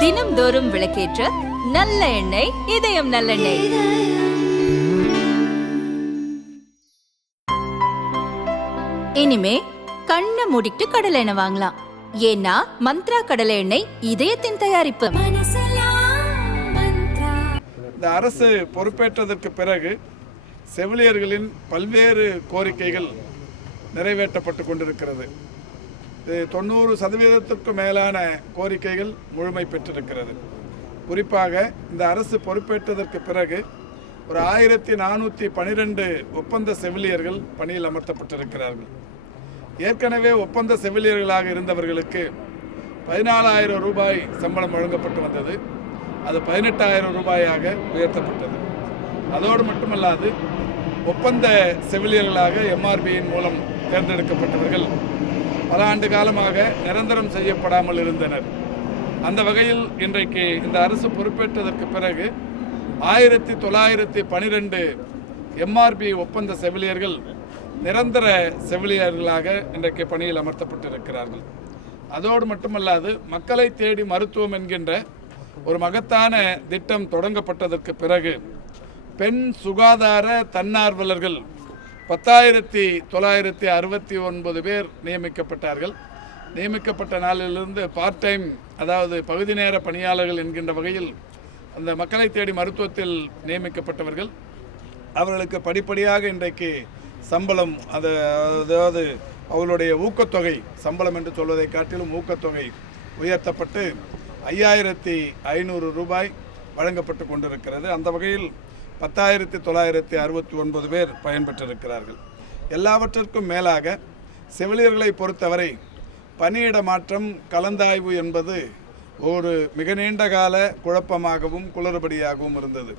தினம்தோறும் விளக்கேற்ற நல்ல எண்ணெய் இதயம் நல்லெண்ணெய். இனிமே கண்ணை மூடிட்டு கடலை எண்ணெய் வாங்கலாம். ஏன்னா மந்த்ரா கடலை எண்ணெய் இதயத்தின் தயாரிப்பு. இந்த அரசு பொறுப்பேற்றதற்கு பிறகு செவிலியர்களின் பல்வேறு கோரிக்கைகள் நிறைவேற்றப்பட்டு கொண்டிருக்கிறது. தொண்ணூறு சதவீதத்திற்கும் மேலான கோரிக்கைகள் முழுமை பெற்றிருக்கிறது. குறிப்பாக இந்த அரசு பொறுப்பேற்றதற்கு பிறகு ஒரு ஆயிரத்தி நானூற்றி பனிரெண்டு ஒப்பந்த செவிலியர்கள் பணியில் அமர்த்தப்பட்டிருக்கிறார்கள். ஏற்கனவே ஒப்பந்த செவிலியர்களாக இருந்தவர்களுக்கு பதினாலாயிரம் ரூபாய் சம்பளம் வழங்கப்பட்டு வந்தது. அது பதினெட்டாயிரம் ரூபாயாக உயர்த்தப்பட்டது. அதோடு மட்டுமல்லாது ஒப்பந்த செவிலியர்களாக எம்ஆர்பியின் மூலம் தேர்ந்தெடுக்கப்பட்டவர்கள் பல ஆண்டு காலமாக நிரந்தரம் செய்யப்படாமல் இருந்தனர். அந்த வகையில் இன்றைக்கு இந்த அரசு பொறுப்பேற்றதற்கு பிறகு ஆயிரத்தி தொள்ளாயிரத்தி பனிரெண்டு எம்ஆர்பி ஒப்பந்த செவிலியர்கள் நிரந்தர செவிலியர்களாக இன்றைக்கு பணியில் அமர்த்தப்பட்டிருக்கிறார்கள். அதோடு மட்டுமல்லாது மக்களை தேடி மருத்துவம் என்கின்ற ஒரு மகத்தான திட்டம் தொடங்கப்பட்டதற்கு பிறகு பெண் சுகாதார தன்னார்வலர்கள் பத்தாயிரத்தி தொள்ளாயிரத்தி அறுபத்தி ஒன்பது பேர் நியமிக்கப்பட்டார்கள். நியமிக்கப்பட்ட நாளிலிருந்து பார்ட் டைம் அதாவது பகுதி நேர பணியாளர்கள் என்கின்ற வகையில் அந்த மக்களை தேடி மருத்துவத்தில் நியமிக்கப்பட்டவர்கள். அவர்களுக்கு படிப்படியாக இன்றைக்கு சம்பளம் அது அதாவது அவர்களுடைய ஊக்கத்தொகை சம்பளம் என்று சொல்வதை காட்டிலும் ஊக்கத்தொகை உயர்த்தப்பட்டு ஐயாயிரத்தி ஐநூறு ரூபாய் வழங்கப்பட்டு கொண்டிருக்கிறது. அந்த வகையில் பத்தாயிரத்தி தொள்ளாயிரத்தி அறுபத்தி ஒன்பது பேர் பயன்பெற்றிருக்கிறார்கள். எல்லாவற்றிற்கும் மேலாக செவிலியர்களை பொறுத்தவரை பணியிட மாற்றம் கலந்தாய்வு என்பது ஒரு மிக நீண்ட கால குழப்பமாகவும் குளறுபடியாகவும் இருந்தது.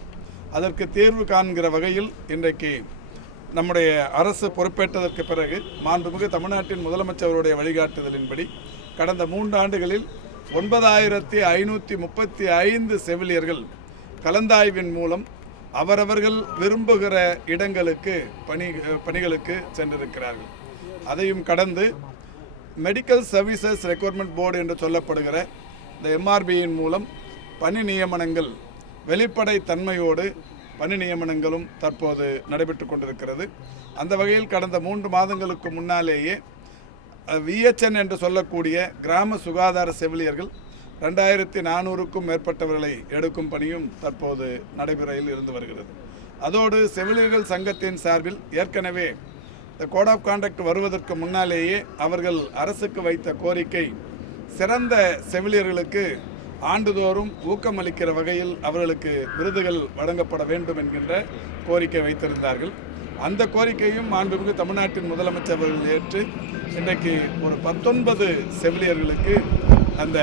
அதற்கு தீர்வு காண்கிற வகையில் இன்றைக்கு நம்முடைய அரசு பொறுப்பேற்றதற்கு பிறகு மாண்புமிகு தமிழ்நாட்டின் முதலமைச்சருடைய வழிகாட்டுதலின்படி கடந்த மூன்று ஆண்டுகளில் ஒன்பதாயிரத்தி ஐநூற்றி முப்பத்தி ஐந்து செவிலியர்கள் கலந்தாய்வின் மூலம் அவரவர்கள் விரும்புகிற இடங்களுக்கு பணி பணிகளுக்கு சென்றிருக்கிறார்கள். அதையும் கடந்து மெடிக்கல் சர்வீசஸ் ரெக்ரூட்மெண்ட் போர்டு என்று சொல்லப்படுகிற இந்த எம்ஆர்பியின் மூலம் பணி நியமனங்கள் வெளிப்படை தன்மையோடு பணி நியமனங்களும் தற்போது நடைபெற்று கொண்டிருக்கிறது. அந்த வகையில் கடந்த மூன்று மாதங்களுக்கு முன்னாலேயே விஎச்என் என்று சொல்லக்கூடிய கிராம சுகாதார செவிலியர்கள் ரெண்டாயிரத்தி நானூறுக்கும் மேற்பட்டவர்களை எடுக்கும் பணியும் தற்போது நடைமுறையில் இருந்து வருகிறது. அதோடு செவிலியர்கள் சங்கத்தின் சார்பில் ஏற்கனவே இந்த கோட் ஆஃப் கான்டக்ட் வருவதற்கு முன்னாலேயே அவர்கள் அரசுக்கு வைத்த கோரிக்கை சிறந்த செவிலியர்களுக்கு ஆண்டுதோறும் ஊக்கமளிக்கிற வகையில் அவர்களுக்கு விருதுகள் வழங்கப்பட வேண்டும் என்கின்ற கோரிக்கை வைத்திருந்தார்கள். அந்த கோரிக்கையும் மாண்புமிகு தமிழ்நாட்டின் முதலமைச்சர் அவர்கள் ஏற்று இன்றைக்கு ஒரு பத்தொன்பது செவிலியர்களுக்கு அந்த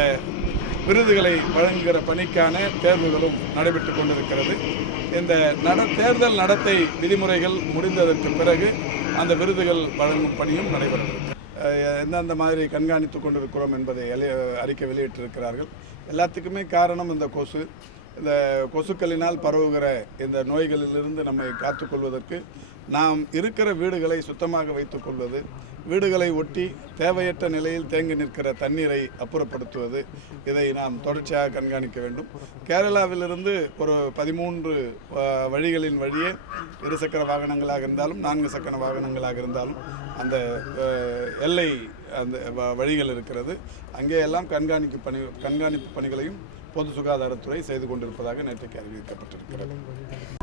விருதுகளை வழங்குகிற பணிக்கான தேர்வுகளும் நடைபெற்று கொண்டிருக்கிறது. இந்த நட தேர்தல் நடத்தை விதிமுறைகள் முடிந்ததற்கு பிறகு அந்த விருதுகள் வழங்கும் பணியும் நடைபெறுகிறது எந்தெந்த மாதிரி கண்காணித்து கொண்டிருக்கிறோம் என்பதை அறிக்கை வெளியிட்டிருக்கிறார்கள். எல்லாத்துக்குமே காரணம் இந்த கொசு. இந்த கொசுக்களினால் பரவுகிற இந்த நோய்களிலிருந்து நம்மை காத்துக்கொள்வதற்கு நாம் இருக்கிற வீடுகளை சுத்தமாக வைத்துக்கொள்வது வீடுகளை ஒட்டி தேவையற்ற நிலையில் தேங்கி நிற்கிற தண்ணீரை அப்புறப்படுத்துவது. இதை நாம் தொடர்ச்சியாக கண்காணிக்க வேண்டும். கேரளாவிலிருந்து ஒரு பதிமூன்று வழிகளின் வழியே இருசக்கர வாகனங்களாக இருந்தாலும் நான்கு சக்கர வாகனங்களாக இருந்தாலும் அந்த எல்லை அந்த வழிகள் இருக்கிறது. அங்கே எல்லாம் கண்காணிப்பு பணி கண்காணிப்பு பணிகளையும் பொது சுகாதாரத்துறை செய்து கொண்டிருப்பதாக நேற்றைக்கு அறிவிக்கப்பட்டிருக்கிறது.